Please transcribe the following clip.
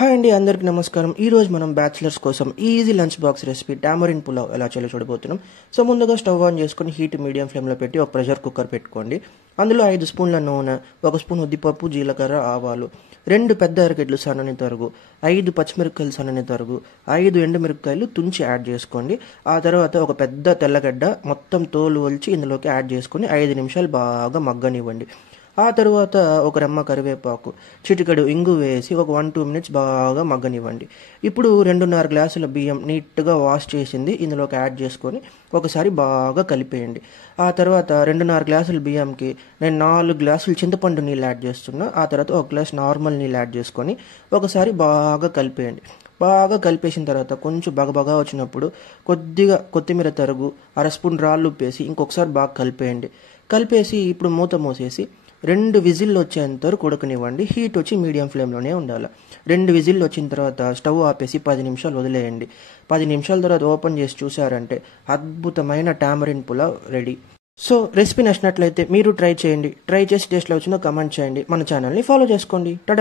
Hi అండి, అందరికీ నమస్కారం. ఈరోజు మనం బ్యాచిలర్స్ కోసం easy lunch box recipe tamarind pulao ఎలా చేయాలో చూడబోతున్నాం. సో ముందుగా స్టవ్ ఆన్ చేసుకుని హీట్ మీడియం ఫ్లేమ్లో పెట్టి ఒక ప్రెషర్ కుక్కర్ పెట్టుకోండి. అందులో 5 స్పూన్ల నూనె, 1 స్పూన్ ఉద్దిపప్పు, జీలకర్ర, ఆవాలు, 2 పెద్ద అరకెట్లు సన్నని తరుగు, 5 పచ్చిమిరపకాయలు సన్నని తరుగు, 5 ఎండుమిరపకాయలు తుంచి యాడ్ చేసుకోండి. ఆ తర్వాత ఒక పెద్ద తెల్లగడ్డ మొత్తం తోలు ఒలిచి ఇందులోకి యాడ్ చేసుకొని 5 నిమిషాలు బాగా మగ్గనివ్వండి. ఆ తర్వాత ఒక రెమ్మ కరివేపాకు, చిటికెడు ఇంగు వేసి ఒక 1-2 మినిట్స్ బాగా మగ్గనివ్వండి. ఇప్పుడు 2.5 గ్లాసుల బియ్యం నీట్గా వాష్ చేసింది ఇందులోకి యాడ్ చేసుకొని ఒకసారి బాగా కలిపేయండి. ఆ తర్వాత 2.5 గ్లాసుల బియ్యంకి నేను 4 గ్లాసులు చింతపండు నీళ్ళు యాడ్ చేస్తున్నా. ఆ తర్వాత 1 గ్లాస్ నార్మల్ నీళ్ళు యాడ్ చేసుకొని ఒకసారి బాగా కలిపేయండి. బాగా కలిపేసిన తర్వాత కొంచెం బగబగా వచ్చినప్పుడు కొద్దిగా కొత్తిమీర తరుగు, 1 స్పూన్ రాళ్ళు ఉప్పేసి ఇంకొకసారి బాగా కలిపేయండి. కలిపేసి ఇప్పుడు మూత మూసేసి 2 విజిల్లు వచ్చేంత వరకు ఉడకనివ్వండి. హీట్ వచ్చి మీడియం ఫ్లేమ్లోనే ఉండాలి. 2 విజిల్లు వచ్చిన తర్వాత స్టవ్ ఆపేసి 10 నిమిషాలు వదిలేయండి. 10 నిమిషాల తర్వాత ఓపెన్ చేసి చూసారంటే అద్భుతమైన tamarind pulao ready. So recipe నచ్చినట్లయితే మీరు ట్రై చేయండి. ట్రై చేసి టేస్ట్లో వచ్చిందో కమెంట్ చేయండి. మన ఛానల్ని ఫాలో చేసుకోండి. టాటా.